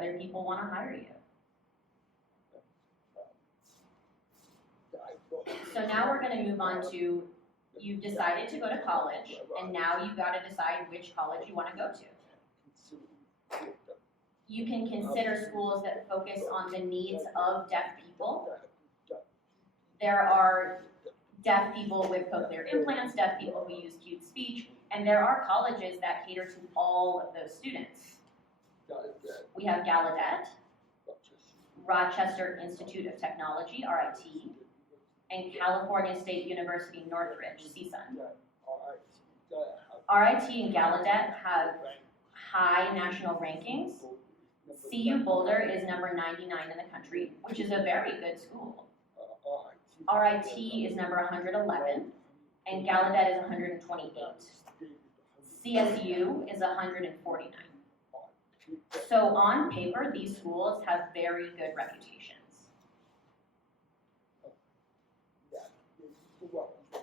whether people want to hire you. So now we're going to move on to, you've decided to go to college, and now you've got to decide which college you want to go to. You can consider schools that focus on the needs of deaf people. There are deaf people with cochlear implants, deaf people who use cued speech, and there are colleges that cater to all of those students. We have Gallaudet, Rochester Institute of Technology, RIT, and California State University Northridge, CSUN. RIT and Gallaudet have high national rankings. CU Boulder is number 99 in the country, which is a very good school. RIT is number 111, and Gallaudet is 128. CSU is 149. So on paper, these schools have very good reputations.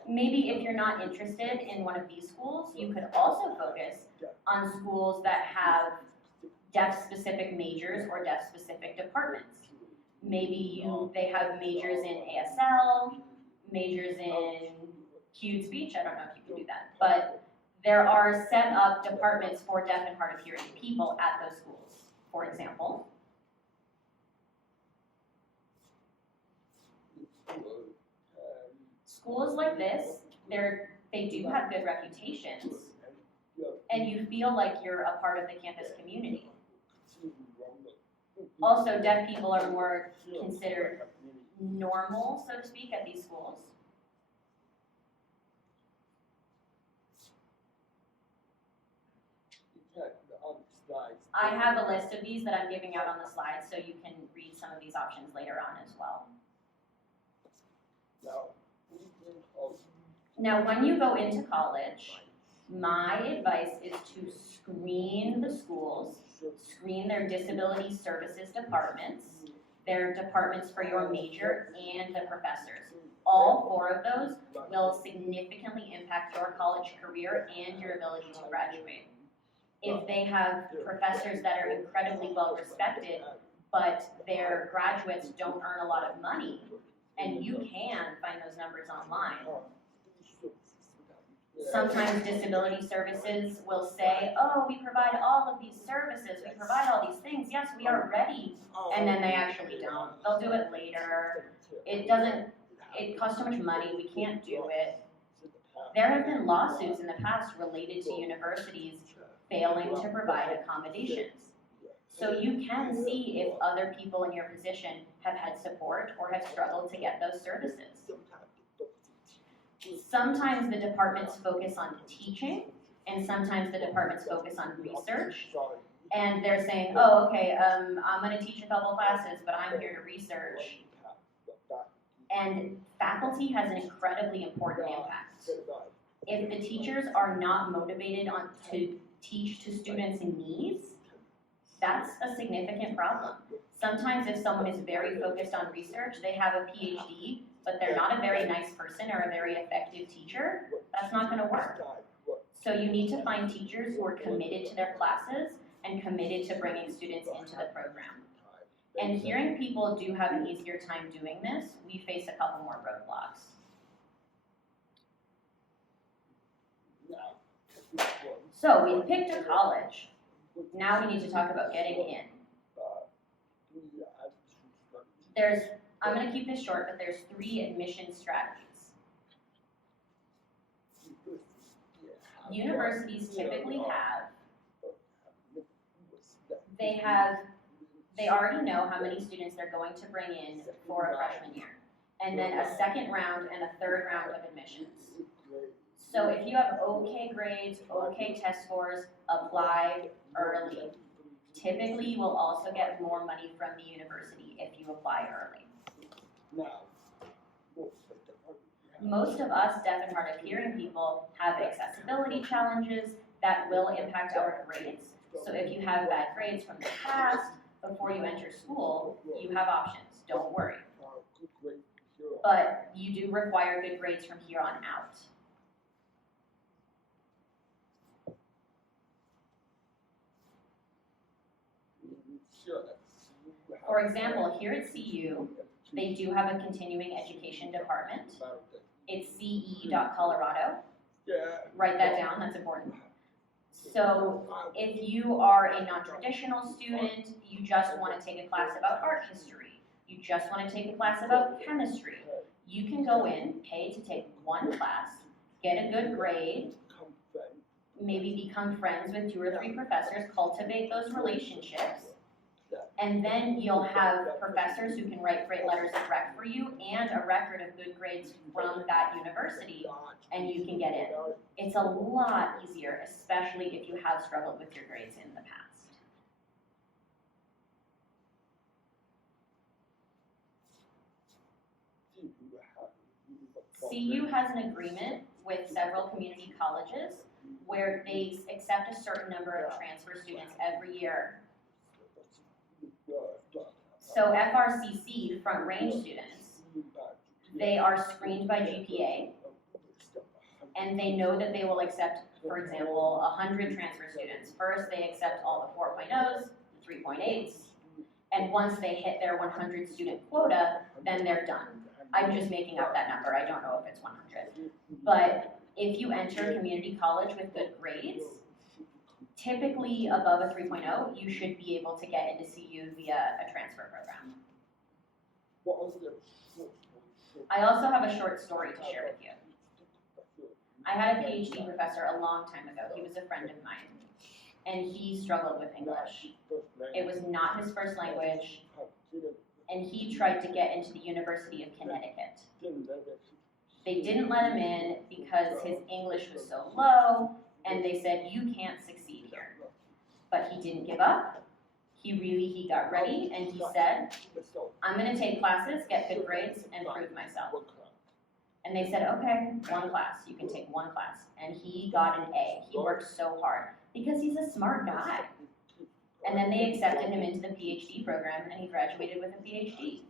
Maybe if you're not interested in one of these schools, you could also focus on schools that have deaf-specific majors or deaf-specific departments. Maybe they have majors in ASL, majors in cued speech. I don't know if you can do that, but there are set up departments for deaf and hard of hearing people at those schools, for example. Schools like this, they do have good reputations, and you feel like you're a part of the campus community. Also, deaf people are more considered normal, so to speak, at these schools. I have a list of these that I'm giving out on the slides, so you can read some of these options later on as well. Now, when you go into college, my advice is to screen the schools, screen their disability services departments, their departments for your major, and the professors. All 4 of those will significantly impact your college career and your ability to graduate. If they have professors that are incredibly well respected, but their graduates don't earn a lot of money, and you can find those numbers online. Sometimes disability services will say, oh, we provide all of these services, we provide all these things, yes, we are ready, and then they actually don't. They'll do it later. It costs too much money, we can't do it. There have been lawsuits in the past related to universities failing to provide accommodations. So you can see if other people in your position have had support or have struggled to get those services. Sometimes the departments focus on teaching, and sometimes the departments focus on research. And they're saying, oh, okay, I'm going to teach a couple classes, but I'm here to research. And faculty has an incredibly important impact. If the teachers are not motivated to teach to students' needs, that's a significant problem. Sometimes if someone is very focused on research, they have a PhD, but they're not a very nice person or a very effective teacher, that's not going to work. So you need to find teachers who are committed to their classes and committed to bringing students into the program. And hearing people do have an easier time doing this, we face a couple more roadblocks. So we picked a college. Now we need to talk about getting in. I'm going to keep this short, but there's 3 admission strategies. Universities typically they already know how many students they're going to bring in for a freshman year, and then a second round and a third round of admissions. So if you have okay grades, okay test scores, apply early. Typically, you will also get more money from the university if you apply early. Most of us deaf and hard of hearing people have accessibility challenges that will impact our grades. So if you have bad grades from the past, before you enter school, you have options, don't worry. But you do require good grades from here on out. For example, here at CU, they do have a continuing education department. It's ce.colorado. Write that down, that's important. So if you are a non-traditional student, you just want to take a class about art history, you just want to take a class about chemistry, you can go in, pay to take one class, get a good grade, maybe become friends with 2 or 3 professors, cultivate those relationships, and then you'll have professors who can write great letters of rec for you and a record of good grades from that university, and you can get in. It's a lot easier, especially if you have struggled with your grades in the past. CU has an agreement with several community colleges where they accept a certain number of transfer students every year. So FRCC, front range students, they are screened by GPA, and they know that they will accept, for example, 100 transfer students. First, they accept all the 4.0s, the 3.8s, and once they hit their 100 student quota, then they're done. I'm just making up that number, I don't know if it's 100. But if you enter community college with good grades, typically above a 3.0, you should be able to get into CU via a transfer program. I also have a short story to share with you. I had a PhD professor a long time ago. He was a friend of mine, and he struggled with English. It was not his first language, and he tried to get into the University of Connecticut. They didn't let him in because his English was so low, and they said, you can't succeed here. But he didn't give up. He got ready, and he said, I'm gonna take classes, get good grades, and prove myself. And they said, okay, one class, you can take one class. And he got an A. He worked so hard because he's a smart guy. And then they accepted him into the PhD program, and he graduated with a PhD.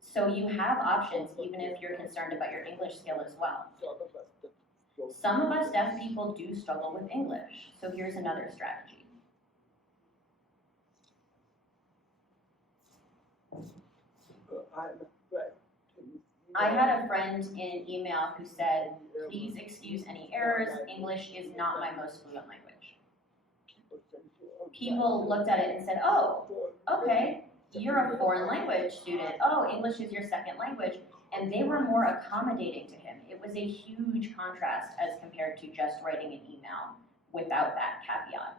So you have options, even if you're concerned about your English skill as well. Some of us deaf people do struggle with English, so here's another strategy. I had a friend in email who said, please excuse any errors, English is not my most fluent language. People looked at it and said, oh, okay, you're a foreign language student, oh, English is your second language, and they were more accommodating to him. It was a huge contrast as compared to just writing an email without that caveat.